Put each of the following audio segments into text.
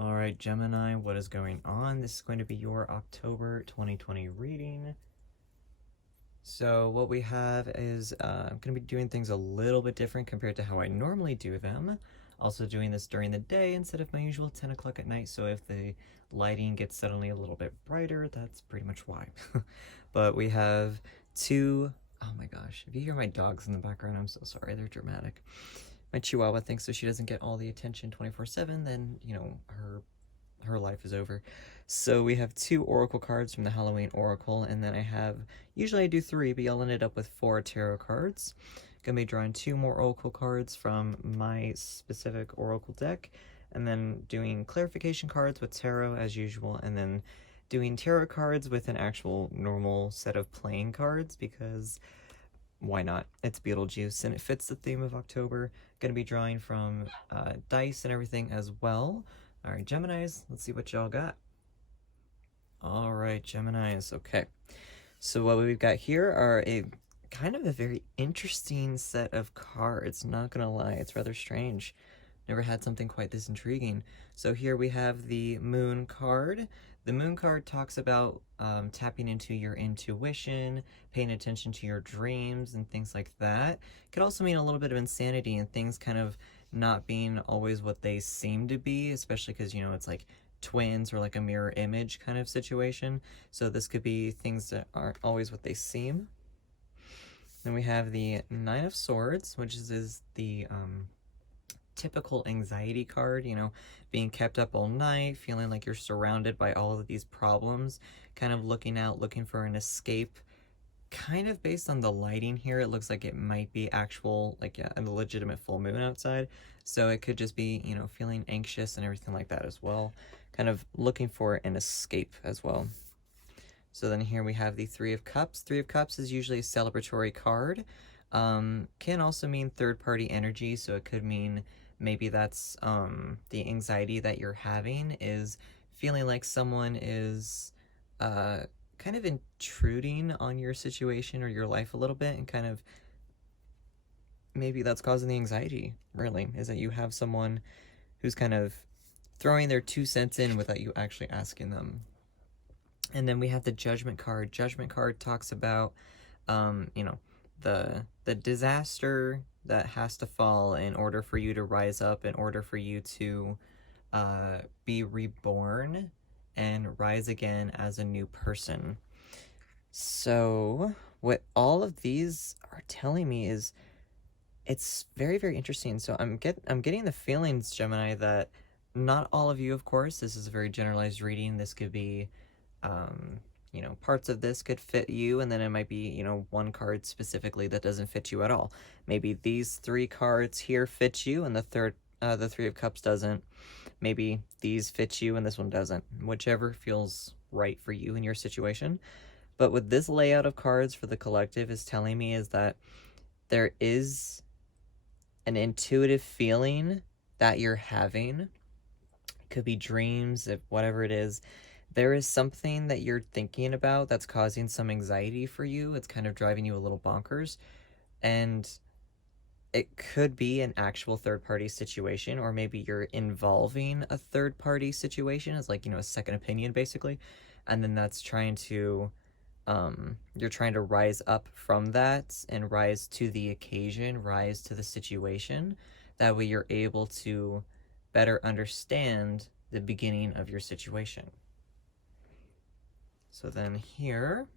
All right, Gemini, what is going on? This is going to be your October 2020 reading. So what we have is I'm going to be doing things a little bit different compared to how I normally do them. Also doing this during the day instead of my usual 10 o'clock at night, so if the lighting gets suddenly a little bit brighter, that's pretty much why. But we have two, oh my gosh, if you hear my dogs in the background, I'm so sorry, they're dramatic. My Chihuahua thinks if she doesn't get all the attention 24/7, then, her life is over. So we have two oracle cards from the Halloween Oracle, and then usually I do three, but y'all ended up with four tarot cards. Gonna be drawing two more oracle cards from my specific oracle deck, and then doing clarification cards with tarot as usual, and then doing tarot cards with an actual normal set of playing cards, because why not? It's Beetlejuice, and it fits the theme of October. Gonna be drawing from dice and everything as well. All right, Geminis, let's see what y'all got. All right, Geminis, okay. So what we've got here are a kind of a very interesting set of cards, not gonna lie, it's rather strange. Never had something quite this intriguing. So here we have the Moon card. The Moon card talks about tapping into your intuition, paying attention to your dreams and things like that. It could also mean a little bit of insanity and things kind of not being always what they seem to be, especially because, it's like twins or like a mirror image kind of situation. So this could be things that aren't always what they seem. Then we have the Nine of Swords, which is the typical anxiety card, being kept up all night, feeling like you're surrounded by all of these problems, kind of looking for an escape. Kind of based on the lighting here, it looks like it might be actual, like a legitimate full moon outside. So it could just be, feeling anxious and everything like that as well. Kind of looking for an escape as well. So then here we have the Three of Cups. Three of Cups is usually a celebratory card. Can also mean third-party energy, so it could mean maybe that's the anxiety that you're having is feeling like someone is kind of intruding on your situation or your life a little bit, and kind of maybe that's causing the anxiety, really, is that you have someone who's kind of throwing their 2 cents in without you actually asking them. And then we have the Judgment card. Judgment card talks about, the disaster that has to fall in order for you to rise up, in order for you to be reborn and rise again as a new person. So what all of these are telling me is it's very, very interesting. So I'm getting the feelings, Gemini, that not all of you, of course, this is a very generalized reading. This could be parts of this could fit you, and then it might be, one card specifically that doesn't fit you at all. Maybe these three cards here fit you, and the Three of Cups doesn't. Maybe these fit you, and this one doesn't. Whichever feels right for you in your situation. But with this layout of cards for the collective is telling me is that there is an intuitive feeling that you're having. It could be dreams, if whatever it is. There is something that you're thinking about that's causing some anxiety for you. It's kind of driving you a little bonkers. And it could be an actual third-party situation, or maybe you're involving a third-party situation as like, a second opinion, basically. And then that's you're trying to rise up from that and rise to the occasion, rise to the situation. That way you're able to better understand the beginning of your situation. So then here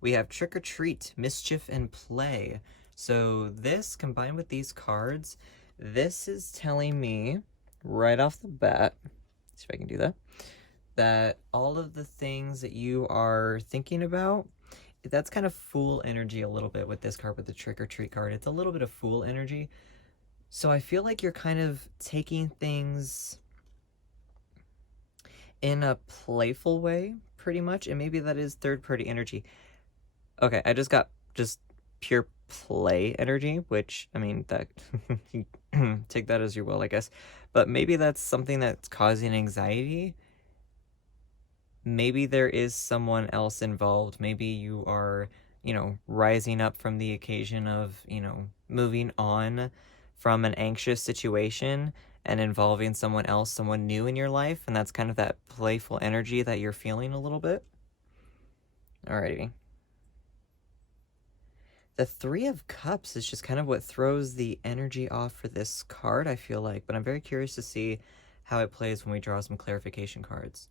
we have Trick or Treat, Mischief, and Play. So this, combined with these cards, this is telling me right off the bat, see if I can do that all of the things that you are thinking about, that's kind of fool energy a little bit with this card, with the Trick or Treat card. It's a little bit of fool energy. So I feel like you're kind of taking things in a playful way, pretty much, and maybe that is third-party energy. Okay, I just got pure play energy, which, I mean, that take that as you will, I guess. But maybe that's something that's causing anxiety. Maybe there is someone else involved. Maybe you are, rising up from the occasion of, moving on from an anxious situation, and involving someone else, someone new in your life, and that's kind of that playful energy that you're feeling a little bit. Alrighty. The Three of Cups is just kind of what throws the energy off for this card, I feel like, but I'm very curious to see how it plays when we draw some clarification cards.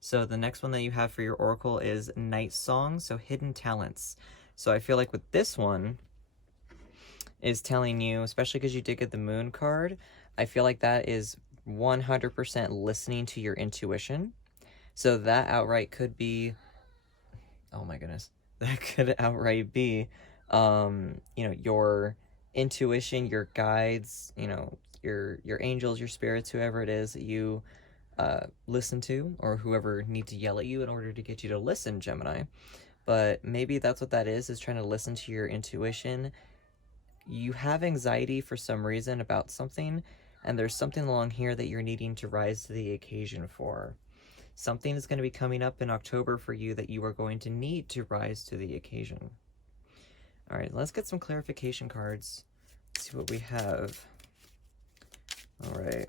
So the next one that you have for your oracle is Night Song, so hidden talents. So I feel like with this one is telling you, especially because you did get the Moon card, I feel like that is 100% listening to your intuition. So that outright could be, oh my goodness, that could outright be, your intuition, your guides, your angels, your spirits, whoever it is that you listen to, or whoever needs to yell at you in order to get you to listen, Gemini. But maybe that's what that is trying to listen to your intuition. You have anxiety for some reason about something, and there's something along here that you're needing to rise to the occasion for. Something is going to be coming up in October for you that you are going to need to rise to the occasion. All right, let's get some clarification cards. Let's see what we have. All right.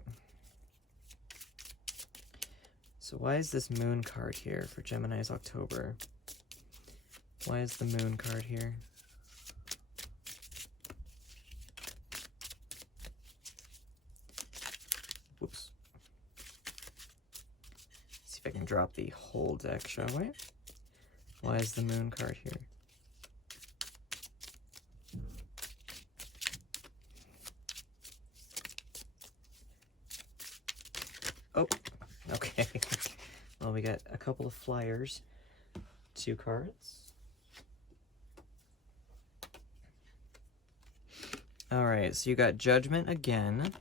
So why is this Moon card here for Gemini's October? Why is the Moon card here? Whoops. See if I can drop the whole deck, shall we? Why is the Moon card here? Oh, okay. Well, we got a couple of flyers, 2 cards. All right, so you got Judgment again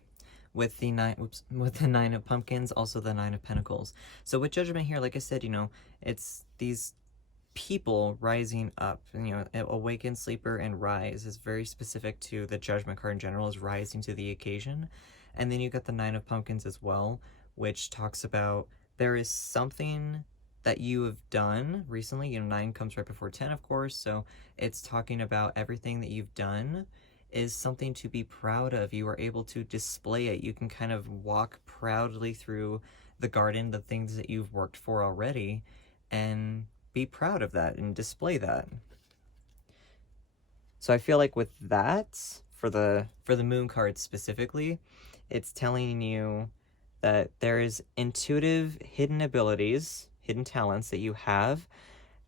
with the Nine of Pumpkins, also the Nine of Pentacles. So with Judgment here, like I said, it's these people rising up. Awaken, Sleeper, and Rise is very specific to the Judgment card in general, is rising to the occasion. And then you got the Nine of Pumpkins as well, which talks about there is something that you have done recently. 9 comes right before 10, of course, so it's talking about everything that you've done is something to be proud of. You are able to display it. You can kind of walk proudly through the garden, the things that you've worked for already, and be proud of that and display that. So I feel like with that, for the Moon card specifically, it's telling you that there is intuitive hidden abilities, hidden talents that you have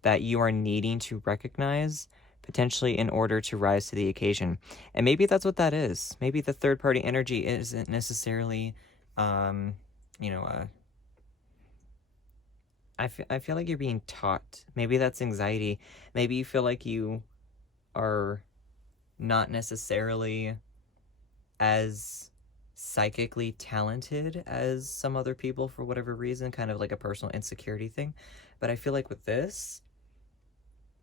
that you are needing to recognize, potentially in order to rise to the occasion. And maybe that's what that is. Maybe the third party energy isn't necessarily, I feel like you're being taught. Maybe that's anxiety. Maybe you feel like you are not necessarily as psychically talented as some other people for whatever reason, kind of like a personal insecurity thing. But I feel like with this,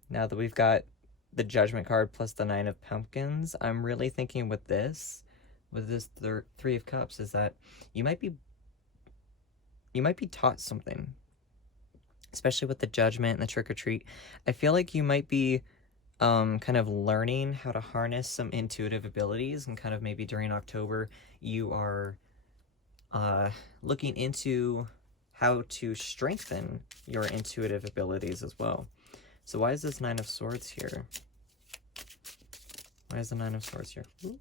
now that we've got the Judgment card plus the Nine of Pumpkins, I'm really thinking with this Three of Cups, is that you might be taught something, especially with the Judgment and the Trick or Treat. I feel like you might be kind of learning how to harness some intuitive abilities, and kind of maybe during October you are looking into how to strengthen your intuitive abilities as well. So why is this Nine of Swords here? Why is the Nine of Swords here? Ooh.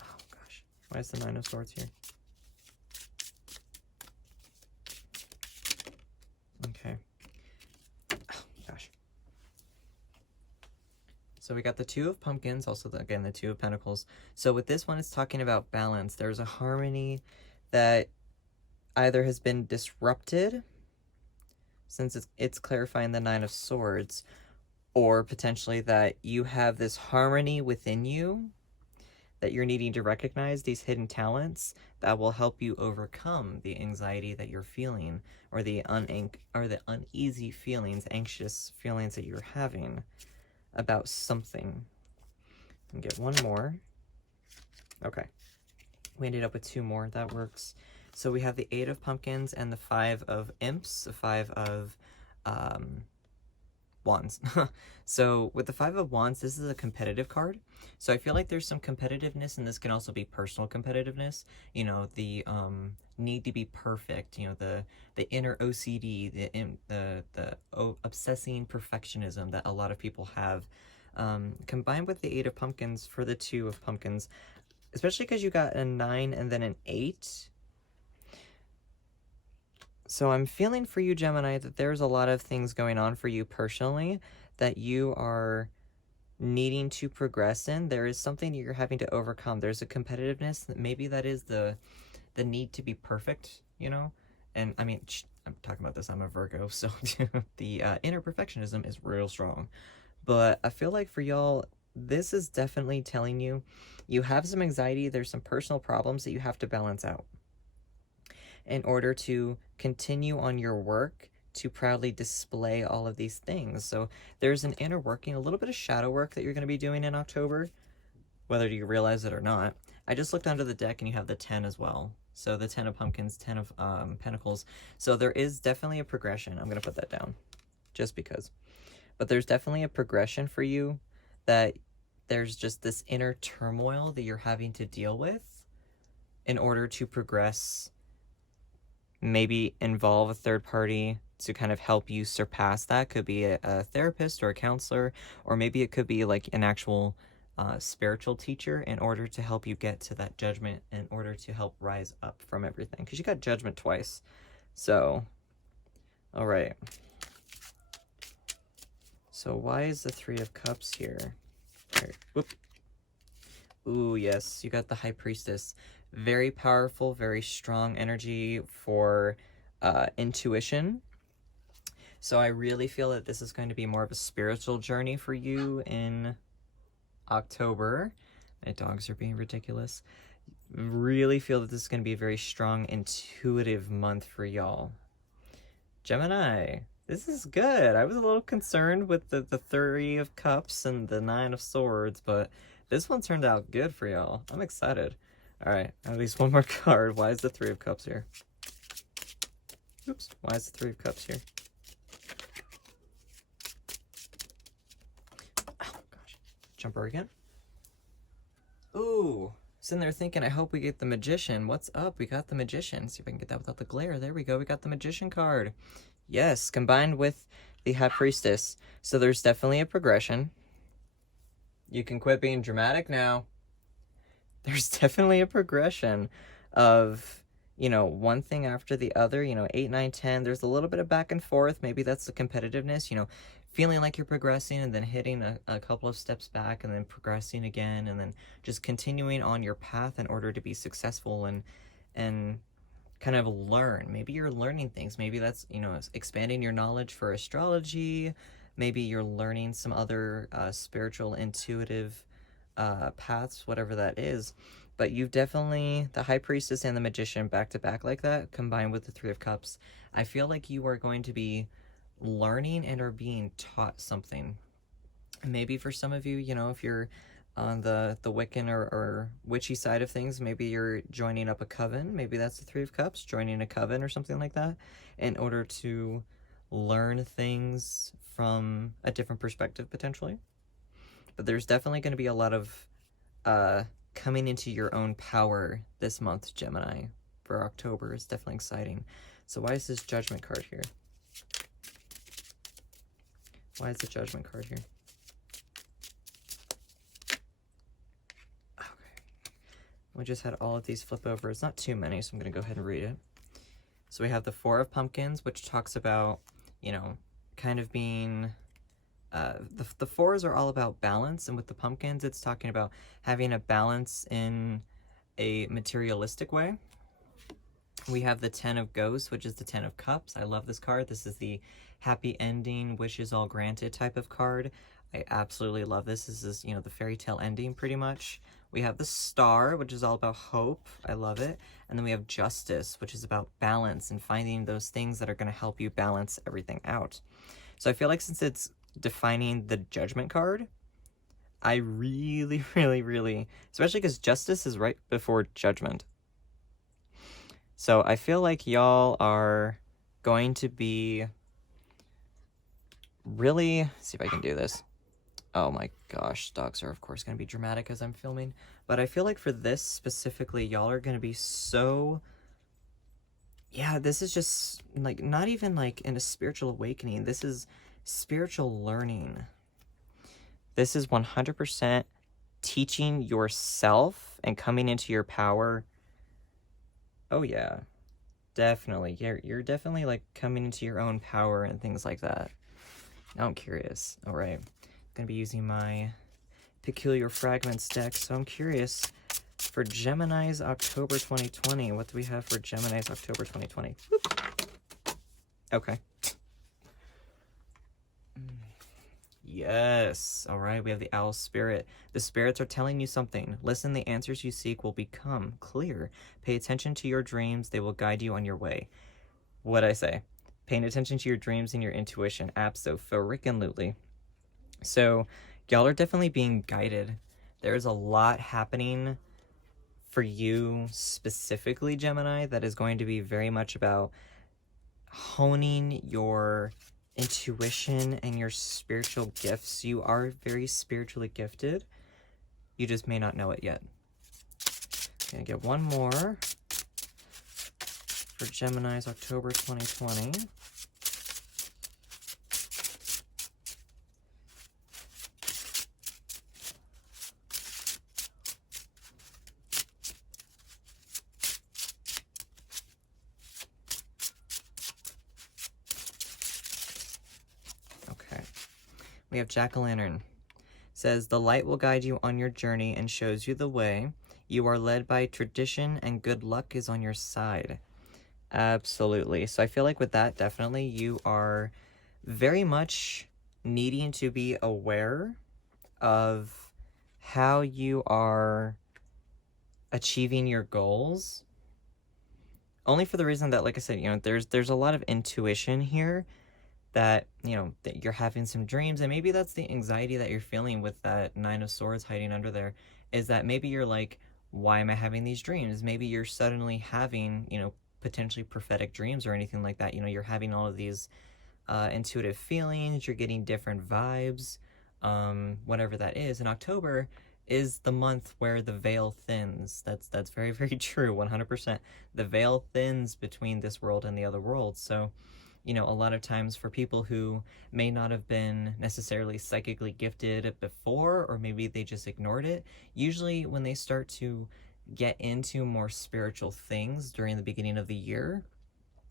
Oh gosh, why is the Nine of Swords here? Okay. Oh gosh. So we got the Two of Pumpkins, also again the Two of Pentacles. So with this one, it's talking about balance. There's a harmony that either has been disrupted, since it's clarifying the Nine of Swords, or potentially that you have this harmony within you that you're needing to recognize, these hidden talents that will help you overcome the anxiety that you're feeling, or the uneasy feelings, anxious feelings that you're having about something. And get one more. Okay. We ended up with 2 more. That works. So we have the 8 of Pumpkins and the 5 of Imps, the 5 of Wands. So with the Five of Wands, this is a competitive card. So I feel like there's some competitiveness, and this can also be personal competitiveness. You know, the need to be perfect. You know, the inner OCD, the obsessing perfectionism that a lot of people have. Combined with the Eight of Pumpkins for the Two of Pumpkins, especially because you got a 9 and then an 8. So I'm feeling for you, Gemini, that there's a lot of things going on for you personally that you are needing to progress in. There is something you're having to overcome. There's a competitiveness. Maybe that is the need to be perfect, you know? And I mean, I'm talking about this. I'm a Virgo, so the inner perfectionism is real strong. But I feel like for y'all, this is definitely telling you you have some anxiety. There's some personal problems that you have to balance out in order to continue on your work to proudly display all of these things. So there's an inner working, a little bit of shadow work that you're going to be doing in October, whether you realize it or not. I just looked under the deck and you have the 10 as well. So the 10 of Pumpkins, 10 of Pentacles. So there is definitely a progression. I'm going to put that down just because. But there's definitely a progression for you, that there's just this inner turmoil that you're having to deal with in order to progress. Maybe involve a third party to kind of help you surpass that. Could be a therapist or a counselor, or maybe it could be like an actual spiritual teacher in order to help you get to that judgment, in order to help rise up from everything. Because you got judgment twice. So, all right. So why is the Three of Cups here? Right. Whoop. Ooh, yes, you got the High Priestess. Very powerful, very strong energy for intuition. So I really feel that this is going to be more of a spiritual journey for you in October. My dogs are being ridiculous. Really feel that this is going to be a very strong, intuitive month for y'all. Gemini, this is good. I was a little concerned with the Three of Cups and the Nine of Swords, but this one turned out good for y'all. I'm excited. All right, at least one more card. Why is the Three of Cups here? Oops, why is the Three of Cups here? Oh, gosh. Jumper again. Ooh, sitting there thinking, I hope we get the Magician. What's up? We got the Magician. See if I can get that without the glare. There we go. We got the Magician card. Yes, combined with the High Priestess. So there's definitely a progression. You can quit being dramatic now. There's definitely a progression of, you know, one thing after the other, you know, 8, 9, 10. There's a little bit of back and forth. Maybe that's the competitiveness, you know, feeling like you're progressing and then hitting a couple of steps back and then progressing again, and then just continuing on your path in order to be successful and kind of learn. Maybe you're learning things. Maybe that's, you know, expanding your knowledge for astrology. Maybe you're learning some other spiritual, intuitive paths, whatever that is. But you've definitely, the High Priestess and the Magician back to back like that, combined with the Three of Cups. I feel like you are going to be learning and are being taught something. Maybe for some of you, you know, if you're on the Wiccan or witchy side of things, maybe you're joining up a coven. Maybe that's the Three of Cups, joining a coven or something like that, in order to learn things from a different perspective, potentially. But there's definitely going to be a lot of coming into your own power this month, Gemini, for October. Is definitely exciting. So why is this Judgment card here? Why is the Judgment card here? Okay. We just had all of these flip over. It's not too many, so I'm going to go ahead and read it. So we have the Four of Pumpkins, which talks about, you know, kind of being... the fours are all about balance, and with the pumpkins, it's talking about having a balance in a materialistic way. We have the Ten of Ghosts, which is the Ten of Cups. I love this card. This is the happy ending, wishes all granted type of card. I absolutely love this. This is, you know, the fairy tale ending pretty much. We have the Star, which is all about hope. I love it. And then we have Justice, which is about balance and finding those things that are going to help you balance everything out. So I feel like since it's defining the Judgment card, I really, especially because Justice is right before Judgment. So I feel like y'all are going to be really, see if I can do this. Oh my gosh, dogs are of course going to be dramatic as I'm filming. But I feel like for this specifically, y'all are going to be so... Yeah, this is just like not even like in a spiritual awakening. This is spiritual learning. This is 100% teaching yourself and coming into your power. Oh yeah, definitely. You're definitely like coming into your own power and things like that. Now I'm curious. All right, I'm gonna be using my Peculiar Fragments deck, so I'm curious for Gemini's October 2020. What do we have for Gemini's October 2020? Okay. Yes. All right, we have the Owl Spirit. The spirits are telling you something. Listen, the answers you seek will become clear. Pay attention to your dreams. They will guide you on your way. What'd I say? Paying attention to your dreams and your intuition. Abso-freaking-lutely. So, y'all are definitely being guided. There's a lot happening for you specifically, Gemini, that is going to be very much about honing your intuition and your spiritual gifts. You are very spiritually gifted. You just may not know it yet. Gonna get one more for Gemini's October 2020. Okay. We have Jack-o'-lantern. Says, the light will guide you on your journey and shows you the way. You are led by tradition and good luck is on your side. Absolutely. So I feel like with that, definitely you are very much needing to be aware of how you are achieving your goals. Only for the reason that, like I said, there's a lot of intuition here that, that you're having some dreams, and maybe that's the anxiety that you're feeling with that Nine of Swords hiding under there, is that maybe you're like, why am I having these dreams? Maybe you're suddenly having, potentially prophetic dreams or anything like that. You're having all of these intuitive feelings, you're getting different vibes, whatever that is. And October is the month where the veil thins. That's very, very true, 100%. The veil thins between this world and the other world. So, a lot of times for people who may not have been necessarily psychically gifted before, or maybe they just ignored it, usually when they start to get into more spiritual things during the beginning of the year,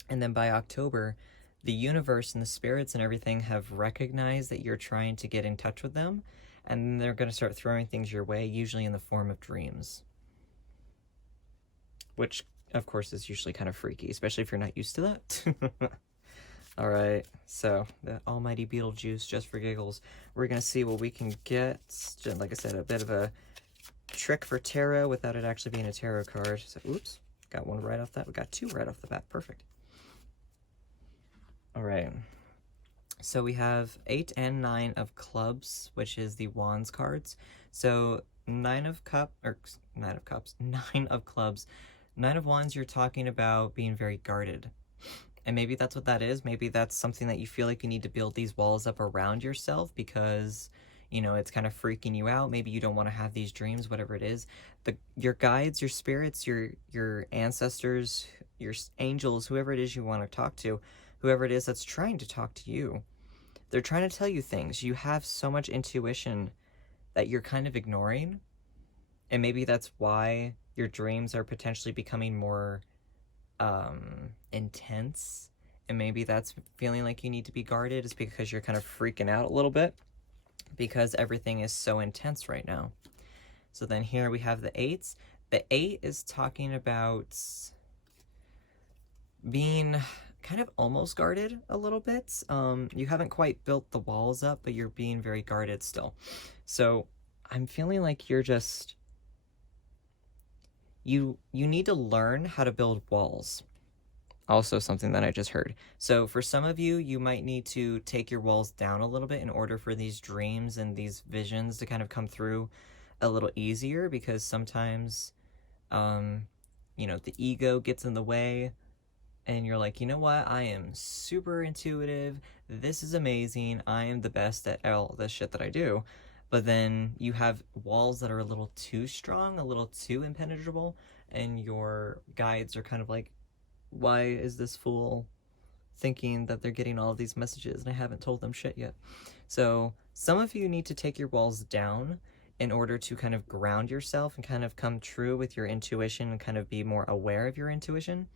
and then by October, the universe and the spirits and everything have recognized that you're trying to get in touch with them, and they're going to start throwing things your way, usually in the form of dreams. Which, of course, is usually kind of freaky, especially if you're not used to that. All right, so the almighty Beetlejuice, just for giggles. We're going to see what we can get. Like I said, a bit of a trick for tarot without it actually being a tarot card. So, oops, got one right off that. We got two right off the bat. Perfect. All right. So we have 8 and 9 of clubs, which is the wands cards. So 9 of cups, 9 of clubs. 9 of wands, you're talking about being very guarded. And maybe that's what that is. Maybe that's something that you feel like you need to build these walls up around yourself because, it's kind of freaking you out. Maybe you don't want to have these dreams, whatever it is. Your guides, your spirits, your ancestors, your angels, whoever it is you want to talk to, whoever it is that's trying to talk to you, they're trying to tell you things. You have so much intuition that you're kind of ignoring. And maybe that's why your dreams are potentially becoming more intense, and maybe that's feeling like you need to be guarded is because you're kind of freaking out a little bit because everything is so intense right now. So then here we have the 8s. The 8 is talking about being kind of almost guarded a little bit. You haven't quite built the walls up, but you're being very guarded still. So I'm feeling like you're just you need to learn how to build walls. Also something that I just heard. So for some of you, you might need to take your walls down a little bit in order for these dreams and these visions to kind of come through a little easier, because sometimes, the ego gets in the way and you're like, you know what, I am super intuitive, this is amazing, I am the best at all the shit that I do. But then you have walls that are a little too strong, a little too impenetrable, and your guides are kind of like, why is this fool thinking that they're getting all of these messages and I haven't told them shit yet? So some of you need to take your walls down in order to kind of ground yourself and kind of come true with your intuition and kind of be more aware of your intuition.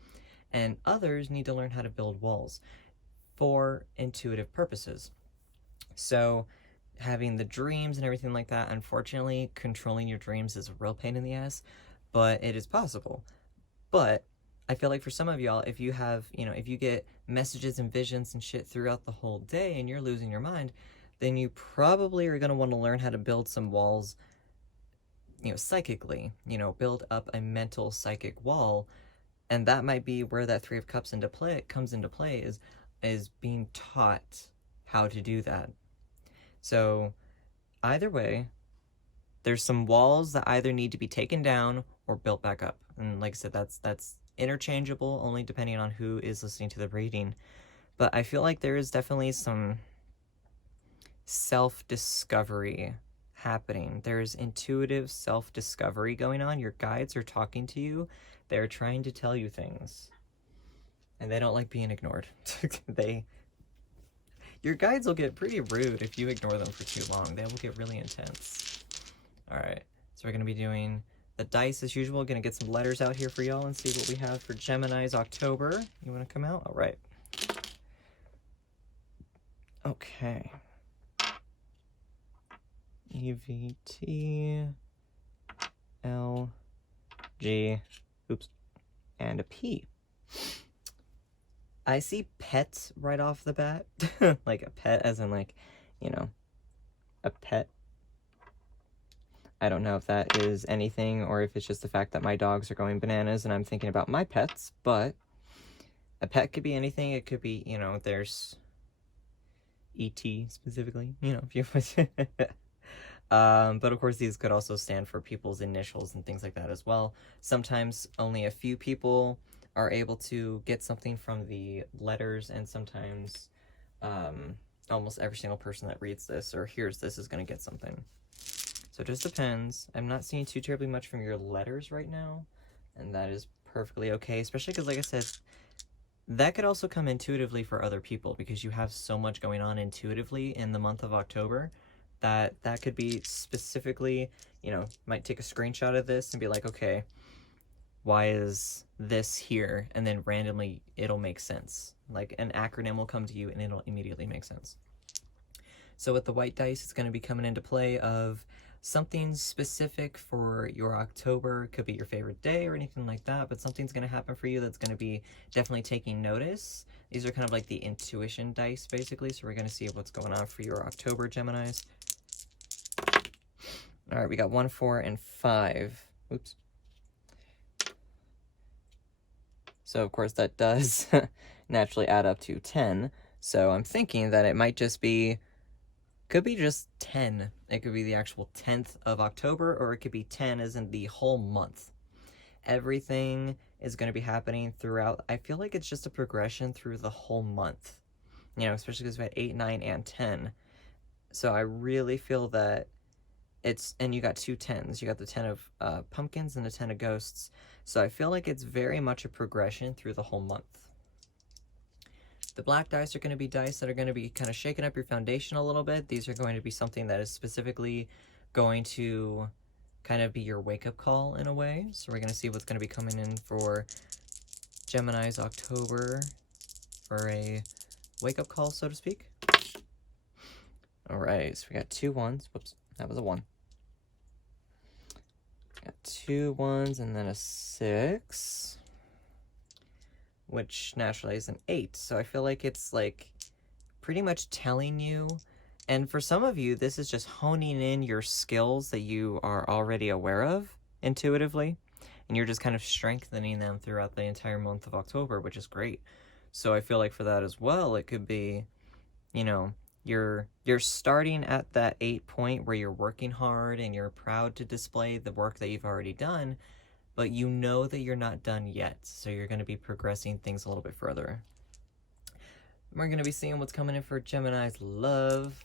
And others need to learn how to build walls for intuitive purposes. So having the dreams and everything like that, unfortunately, controlling your dreams is a real pain in the ass, but it is possible. But I feel like for some of y'all, if you have, if you get messages and visions and shit throughout the whole day and you're losing your mind, then you probably are going to want to learn how to build some walls, psychically, build up a mental psychic wall. And that might be where that Three of Cups comes into play is being taught how to do that. So either way, there's some walls that either need to be taken down or built back up. And like I said, that's interchangeable, only depending on who is listening to the reading. But I feel like there is definitely some self-discovery happening. There's intuitive self-discovery going on. Your guides are talking to you. They're trying to tell you things. And they don't like being ignored. Your guides will get pretty rude if you ignore them for too long. They will get really intense. Alright, so we're going to be doing the dice as usual. Going to get some letters out here for y'all and see what we have for Gemini's October. You want to come out? Alright. Okay. E-V-T L-G, oops, and a P. I see pet right off the bat. Like a pet as in like, a pet. I don't know if that is anything or if it's just the fact that my dogs are going bananas and I'm thinking about my pets, but a pet could be anything. It could be, there's E.T. specifically, if you but of course these could also stand for people's initials and things like that as well. Sometimes only a few people are able to get something from the letters, and sometimes almost every single person that reads this or hears this is going to get something. So it just depends. I'm not seeing too terribly much from your letters right now, and that is perfectly okay, especially because, like I said, that could also come intuitively for other people because you have so much going on intuitively in the month of October that could be specifically, might take a screenshot of this and be like, okay, why is this here? And then randomly it'll make sense. Like an acronym will come to you and it'll immediately make sense. So with the white dice, it's going to be coming into play of something specific for your October. Could be your favorite day or anything like that, but something's going to happen for you that's going to be definitely taking notice. These are kind of like the intuition dice, basically. So we're going to see what's going on for your October, Geminis. All right, we got 1, 4, and 5. Oops. So, of course, that does naturally add up to 10. So I'm thinking that it might just be, could be just 10. It could be the actual 10th of October, or it could be 10 as in the whole month. Everything is going to be happening throughout. I feel like it's just a progression through the whole month. Especially because we had 8, 9, and 10. So I really feel that and you got 2 10s. You got the 10 of pumpkins and the 10 of ghosts. So I feel like it's very much a progression through the whole month. The black dice are going to be dice that are going to be kind of shaking up your foundation a little bit. These are going to be something that is specifically going to kind of be your wake-up call in a way. So we're going to see what's going to be coming in for Gemini's October for a wake-up call, so to speak. All right, so we got 2 1s. Whoops. That was a 1. Got 2 1s and then a 6, which naturally is an 8. So I feel like it's like pretty much telling you, and for some of you, this is just honing in your skills that you are already aware of intuitively, and you're just kind of strengthening them throughout the entire month of October, which is great. So I feel like for that as well, it could be, you're starting at that 8 point where you're working hard and you're proud to display the work that you've already done, but you know that you're not done yet, so you're going to be progressing things a little bit further. We're going to be seeing what's coming in for Gemini's love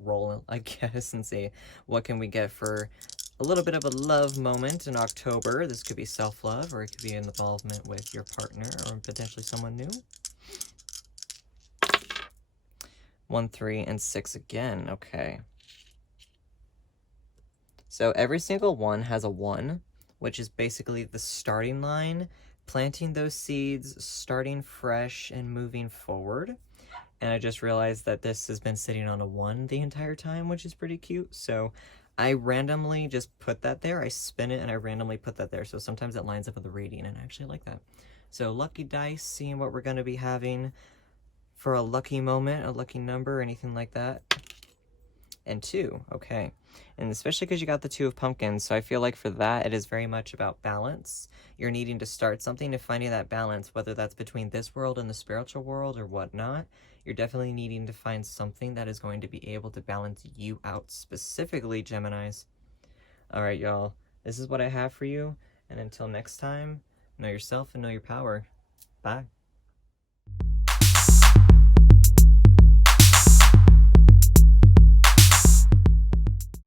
roll, I guess, and see what can we get for a little bit of a love moment in October. This could be self-love, or it could be an involvement with your partner or potentially someone new. 1, 3, and 6 again. Okay. So every single one has a 1, which is basically the starting line, planting those seeds, starting fresh, and moving forward. And I just realized that this has been sitting on a 1 the entire time, which is pretty cute. So I randomly just put that there. I spin it and I randomly put that there. So sometimes it lines up with the reading, and I actually like that. So lucky dice, seeing what we're going to be having for a lucky moment, a lucky number, anything like that. And 2, okay. And especially because you got the 2 of pumpkins, so I feel like for that, it is very much about balance. You're needing to start something, and finding that balance, whether that's between this world and the spiritual world or whatnot. You're definitely needing to find something that is going to be able to balance you out, specifically, Geminis. All right, y'all, this is what I have for you, and until next time, know yourself and know your power. Bye.